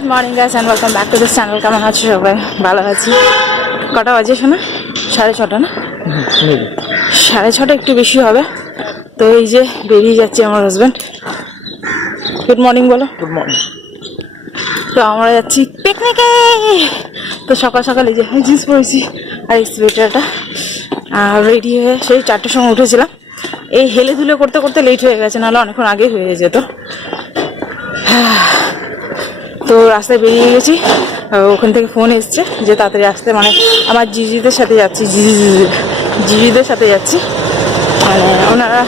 Good morning guys and welcome back to this channel. কেমন আছো সবাই? ভালো আছি। কটা বাজে শোনা? 6:30 না? 6:30 একটু বেশি হবে। তো এই যে বেরিয়ে যাচ্ছে আমার হাজব্যান্ড। গুড মর্নিং বলো। Good morning. তো আমরা যাচ্ছি পিকনিকে। তো সকাল সকাল এই যে জিন্স পরেছি আর এই সোয়েটারটা রেডি হয়ে সেই 4টার সময় উঠেছিলাম। এই হেলে ধুলে করতে করতে লেট হয়ে গেছে, নাহলে অনেকক্ষণ আগে হয়ে যেত। তো রাস্তায় বেরিয়ে গেছি, ওখান থেকে ফোন এসছে যে তাড়াতাড়ি আসতে, মানে আমার জিজিদের সাথে যাচ্ছি, জিজিদের সাথে যাচ্ছি। মানে ওনারা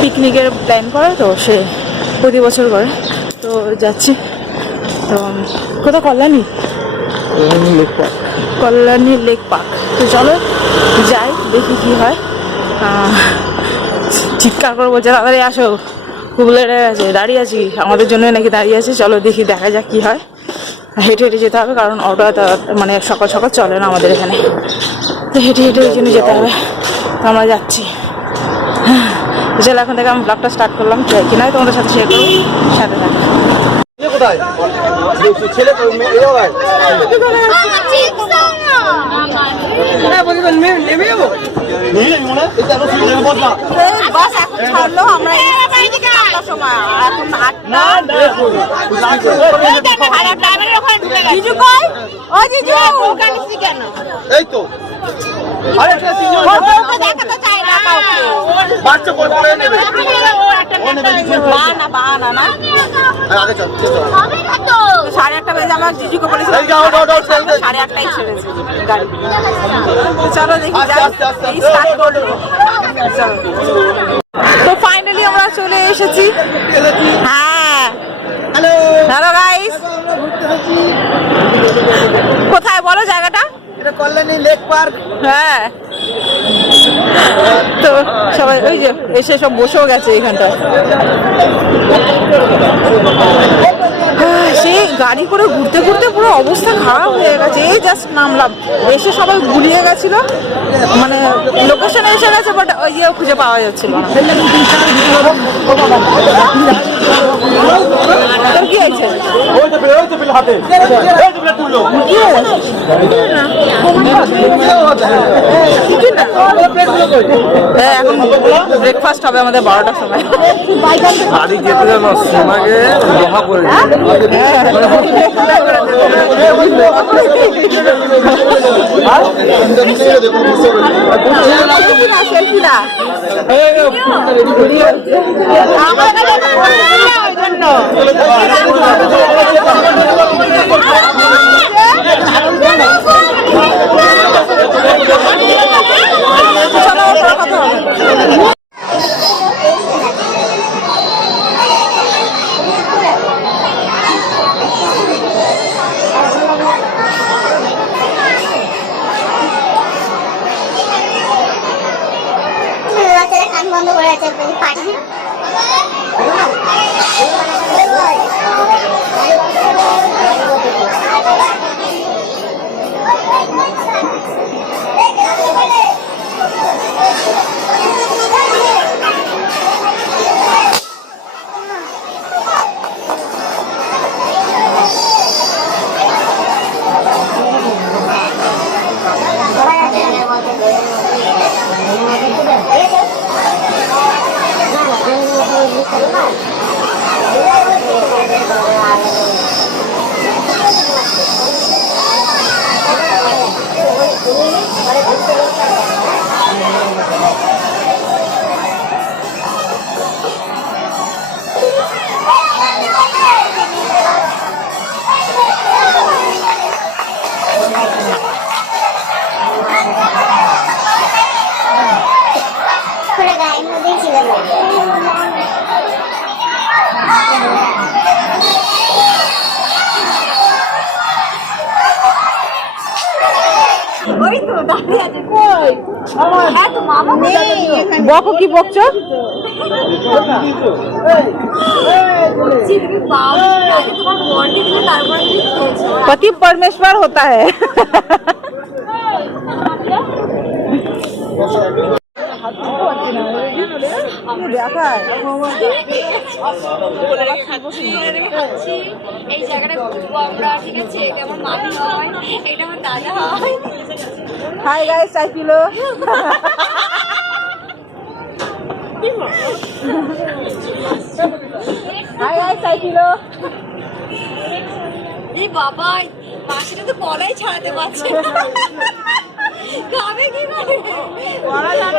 পিকনিকের প্ল্যান করে, তো সে প্রতি বছর করে, তো যাচ্ছি। তো কোথাও কল্যাণী লেক পার্ক। তো চলো যাই, দেখি কি হয়। চিৎকার করে বলছে তাড়াতাড়ি আসো, খুব লেট হয়ে গেছে, দাঁড়িয়ে আছি, আমাদের জন্য নাকি দাঁড়িয়ে আছে। চলো দেখি, দেখা যাক কি হয়। হেঁটে হেঁটে যেতে হবে, কারণ অটোটা মানে সকাল সকাল চলে না আমাদের এখানে, তো হেঁটে হেঁটে ওই জন্য যেতে হবে। তো আমরা যাচ্ছি। চলো এখন থেকে আমি ব্লগটা স্টার্ট করলাম, কি নয় তোমাদের সাথে শেয়ার করবো, সাথে থাকো। সাড়ে 8টা বেজে আমার জিজুকে বলেছি 8:30 ছেড়েছে গাড়ি। চলো দেখি তো ফাইনালি আমরা চলে এসেছি। হ্যাঁ, হ্যালো গাইস, কোথায় বলো জায়গাটা? এটা কল্যাণী লেক পার্ক। হ্যাঁ, তো সবাই ওই যে এসে সব বসেও গেছে এখানটা। সেই গাড়ি করে ঘুরতে ঘুরতে পুরো অবস্থা খারাপ হয়ে গেছে। এই জাস্ট নামলাম, এসে সবাই গুলিয়ে গেছিল, মানে লোকেশনে এসে গেছে, বাট ওই ইয়ে খুঁজে পাওয়া যাচ্ছিল না। তোর কি হয়েছে? এখন ব্রেকফাস্ট হবে আমাদের 12টার সময়। গাড়ি যেতে যাবো সোনাকে লোহা করে বন্ধ করে আছে পানি। বকো, কি বকছো? पति परमेश्वर होता है। দেখায়। এই জায়গাটা ঘুরবো আমরা, ঠিক আছে? এটা আমার মামি হয়, এটা আমার দাদা হয়। হাই গাইস, চাই পিলো। হাই গাইস, চাই পিলো। এই বাবা, মাসিটা তো কলাই ছাড়াতে পারছে না। খাবে কি করে?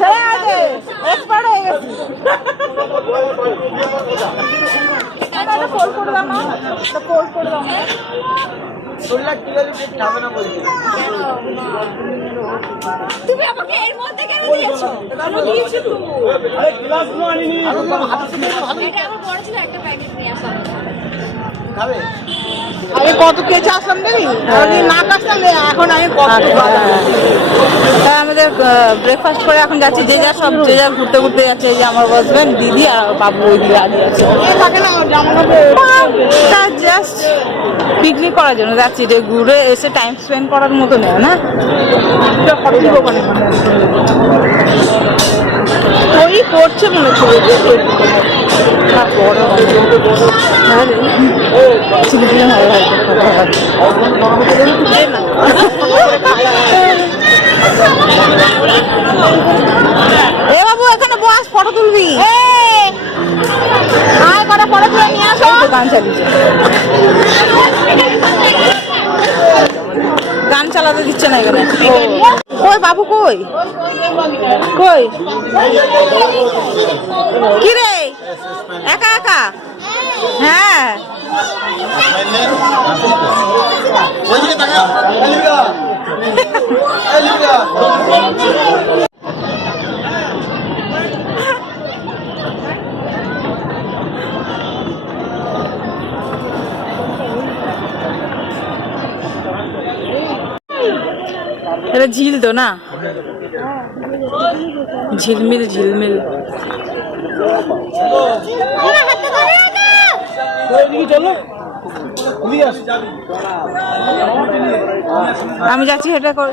ছেড়ে আছে, এক্সপার্ট হয়ে গেছে। এটা ফোল্ড করে দাও না, এটা ফোল্ড করে দাও না। তুমি আমাকে এর মধ্যে কেন দিয়েছো? আমি দিয়েছি তো। এটা আমার বড় ছিল, একটা প্যাকেট নিয়ে আসা। আমি কত কেজি আসলাম দেখি, আমি না আসলাম এখন আমি আমাদের ব্রেকফাস্ট করে এখন যাচ্ছি, যে যা সব যে যা ঘুরতে ঘুরতে যাচ্ছে। এই যে আমার হাজবেন্ড, দিদি আর বাবু ওই দিকে দাঁড়িয়ে আছে। জাস্ট পিকনিক করার জন্য যাচ্ছি, যে ঘুরে এসে টাইম স্পেন্ড করার মতো নেই না। ওই পড়ছে মনে হচ্ছে এ বাবু, এখানে বস, ফটো তুলবি। আয় কটা ফটো তুলে নিয়ে আসো। গান চালিয়েছে, গান চালাতে দিচ্ছে না এখানে। কই বাবু, কই কই কি রে, একা একা? হ্যাঁ, এটা ঝিল তো না, ঝিলমিল ঝিলমিল। আমি যাচ্ছি হেঁটে করে।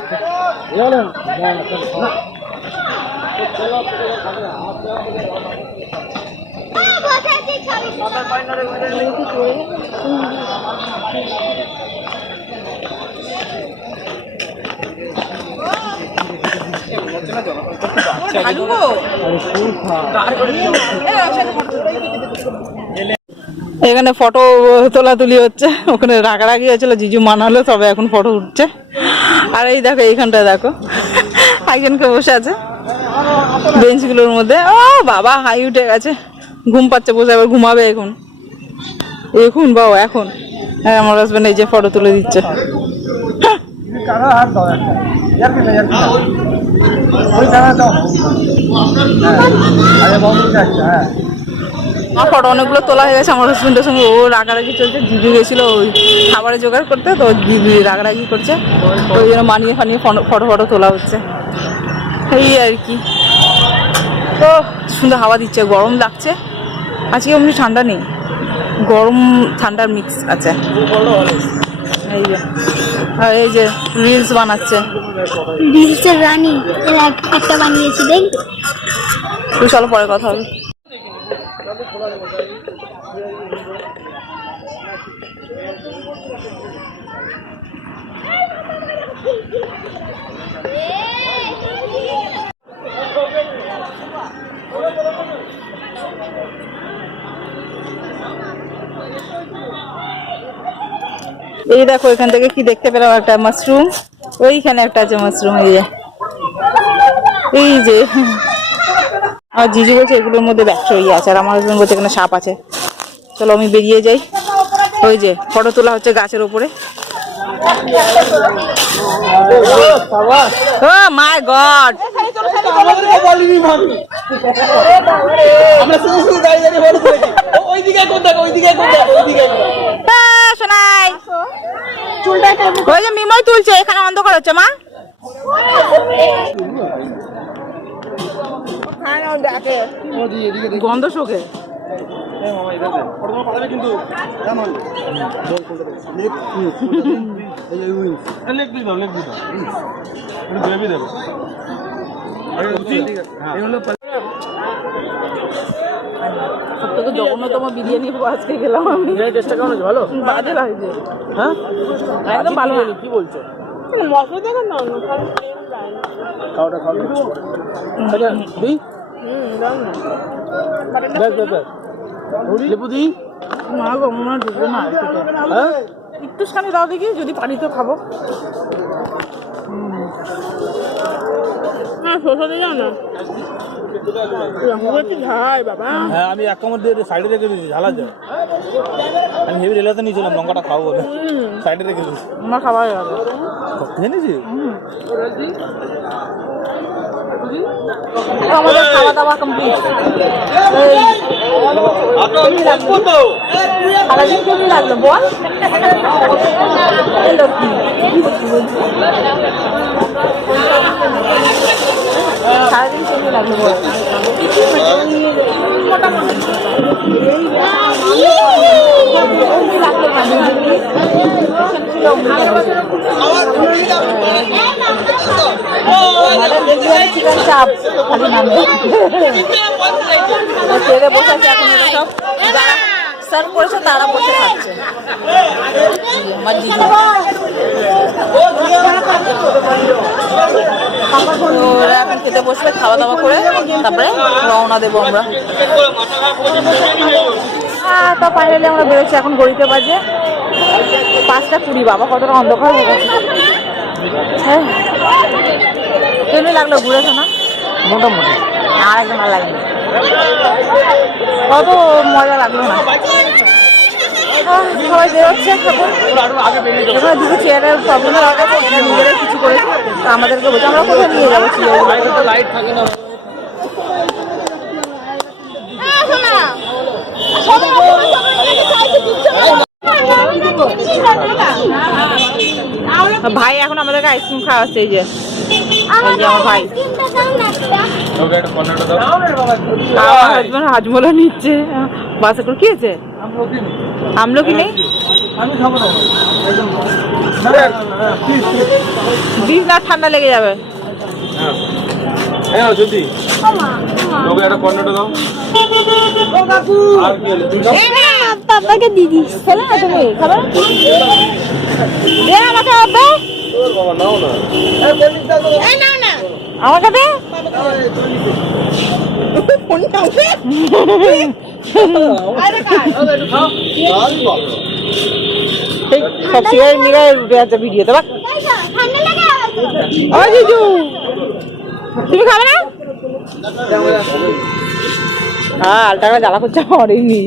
এখানে ফটো তোলাতুলি হচ্ছে, ওখানে রাগারাগি হয়েছিল, জিজু মানালো, তবে এখন ফটো উঠছে। আর এই দেখো, এইখানটা দেখো একজনকে বসে আছে বেঞ্চগুলোর মধ্যে। ও বাবা, হাই উঠে গেছে, ঘুম পাচ্ছে, বসে আবার ঘুমাবে এখন। এখন বাবা, এখন আমার হাজবেন্ড এই যে ফটো তুলে দিচ্ছে। ফটো অনেকগুলো তোলা হয়ে গেছে আমার হাজবেন্ডের সঙ্গে। ও রাগারাগি চলছে, জিজু গেছিল ওই খাবারে জোগাড় করতে, তো দিদি রাগারাগি করছে, ওই জন্য মানিয়ে ফানিয়ে ফটো ফটো তোলা হচ্ছে। এই আর কি। তো সুন্দর হাওয়া দিচ্ছে, গরম লাগছে আজকে, এমনি ঠান্ডা নেই, গরম ঠান্ডার মিক্স আছে। এই যে, আর এই যে রিলস বানাচ্ছে, রিলসের রানী একটা বানিয়েছি, দেখ। তো চলো পরে কথা হবে। এই দেখো, এখান থেকে কি দেখতে পেলাম, একটা মাশরুম, ওইখানে একটা আছে মাশরুম। এই যে আর জিজু বলছে এগুলোর মধ্যে ব্যবসা ইয়ে আছে, আর আমার হাজবেন্ড বলছে এখানে সাপ আছে। চলো আমি বেরিয়ে যাই। ওই যে ফটো তোলা হচ্ছে গাছের উপরে। ও মাই গড, শোনাই ওই যে মিময় তুলছে, এখানে অন্ধকার হচ্ছে মা। গন্ধ শোকে। জঘন্যতম বিরিয়ানি আজকে গেলাম আমি। টেস্টটা কেমন আছে? ভালো? বাজে লাগছে, হ্যাঁ, একদম ভালো না। কি বলছো? মশলা দেখো না, খাওয়াটা খাওয়া আচ্ছা দিই ব্যাস ব্যাস ব্যাস লেবু দিই। মা গো মনে হয় ঢুকবে না খেতে। হ্যাঁ একটুখানি দাও দেখি, যদি পারি তো খাবো। না শসা দিয়ে যাও না, ঝাল বাবা। হ্যাঁ আমি এক কামড় দিয়ে সাইডে রেখে দিয়েছি, ঝালা যায়। আমি হেভি রেলাতে নিয়েছিলাম লঙ্কাটা খাবো বলে, সাইডে রেখে দিয়েছি। আমার খাবার হয়ে গেল। খেয়ে নিয়েছি। আমাদের খাওয়া দাওয়া কমপ্লিট। সারাদিন কেমন লাগলো বল? সারাদিন কেমন লাগলো বল? চিকেন চাপ খালি নামবে খেয়ে বসে আছে। এখন এরা সব যারা সার্ভ করেছে তারা বসে খাচ্ছে। আমার দিদি তো ওরা এখন খেতে বসবে, খাওয়া দাওয়া করে তারপরে রওনা দেবো আমরা। তা ফাইনালি আমরা বেরোচ্ছি। এখন ঘড়িতে বাজে 5:20। বাবা কতটা অন্ধকার হয়ে গেছে। হ্যাঁ কেমনি লাগলো ঘুরেছো না? মোটামুটি আর একজন লাগবে, কত মজা লাগলো না। সবাই বেরোচ্ছে এখন দুটো চেয়ারের প্রবলেমের আগে এরা নিজেরাই কিছু করেছে। তো আমাদেরকে বলছে আমরা কোথায় নিয়ে যাবো চেয়ার। লাইট থাকে না। ভাই এখন আমাদেরকে আইসক্রিম খাওয়াচ্ছে। এই যে আমার ভাই হাজমোলা নিচ্ছে বাসে করে। কি হয়েছে? আমলকি নেই, আমি খাবো না। দিস না, ঠান্ডা লেগে যাবে। হ্যাঁ যদি তোকে একটা কর্নারটা দাও। আর কি হলো? পাপাকে দিদি খেলে না তুমি খাবে? দে আমাকে হবে, বাবা নাও না। আমাকে দে। সব সিগারেট নিয়ে উঠে আছে ভিডিওতে। বাক জিজু তুমি খাবে না? হ্যাঁ আলটাকা জ্বালা করছে আমার এমনি।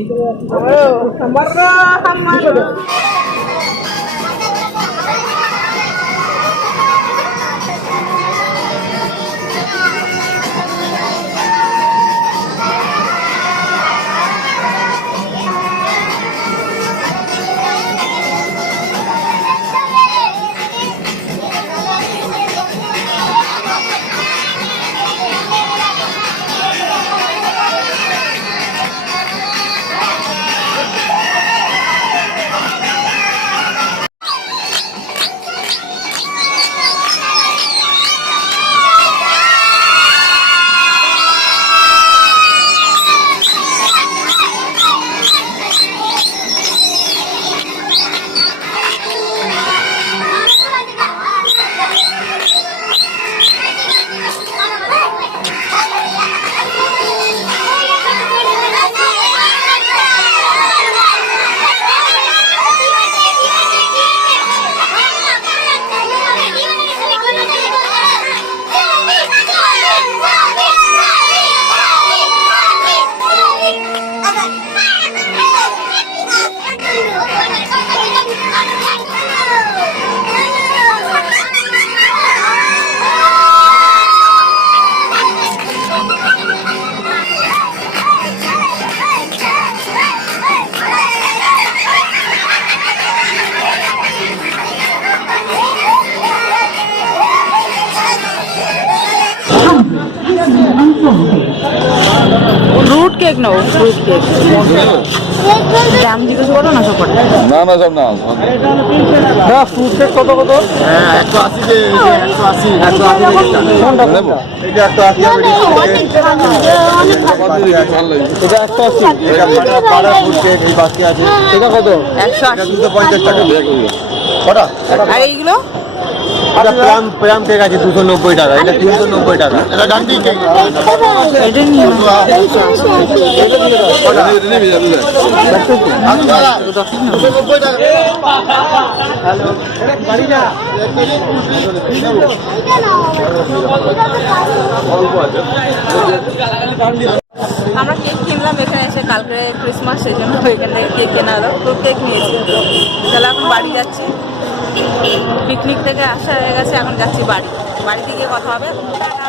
ফ্রুট কেক নাও, ফ্রুট কেক। দাম জিজ্ঞেস করো না সব কটা। না না সব না ফ্রুট কেক কত কত? হ্যাঁ 180 নেবো এটা 180 হবে এটা 180 এটা পাড়া ফুড কেক এই বাকি আছে এটা কত? 180। 250 টাকা বিয়ে করবো কটা আর এইগুলো এটা প্লাম কেক আছে 290 টাকা এটা 390 টাকা এটা ডান্ডি কেক এটা নিয়ে নাও। এটা নেবে যাবে আমরা কেক কিনলাম এখানে এসে, কালকে ক্রিসমাস, সেই জন্য এখানে কেক কেনা হলো, তো কেক নিয়েছি। তাহলে এখন বাড়ি যাচ্ছি, পিকনিক থেকে আসা হয়ে গেছে, এখন যাচ্ছি বাড়িতে গিয়ে কথা হবে। টাটা।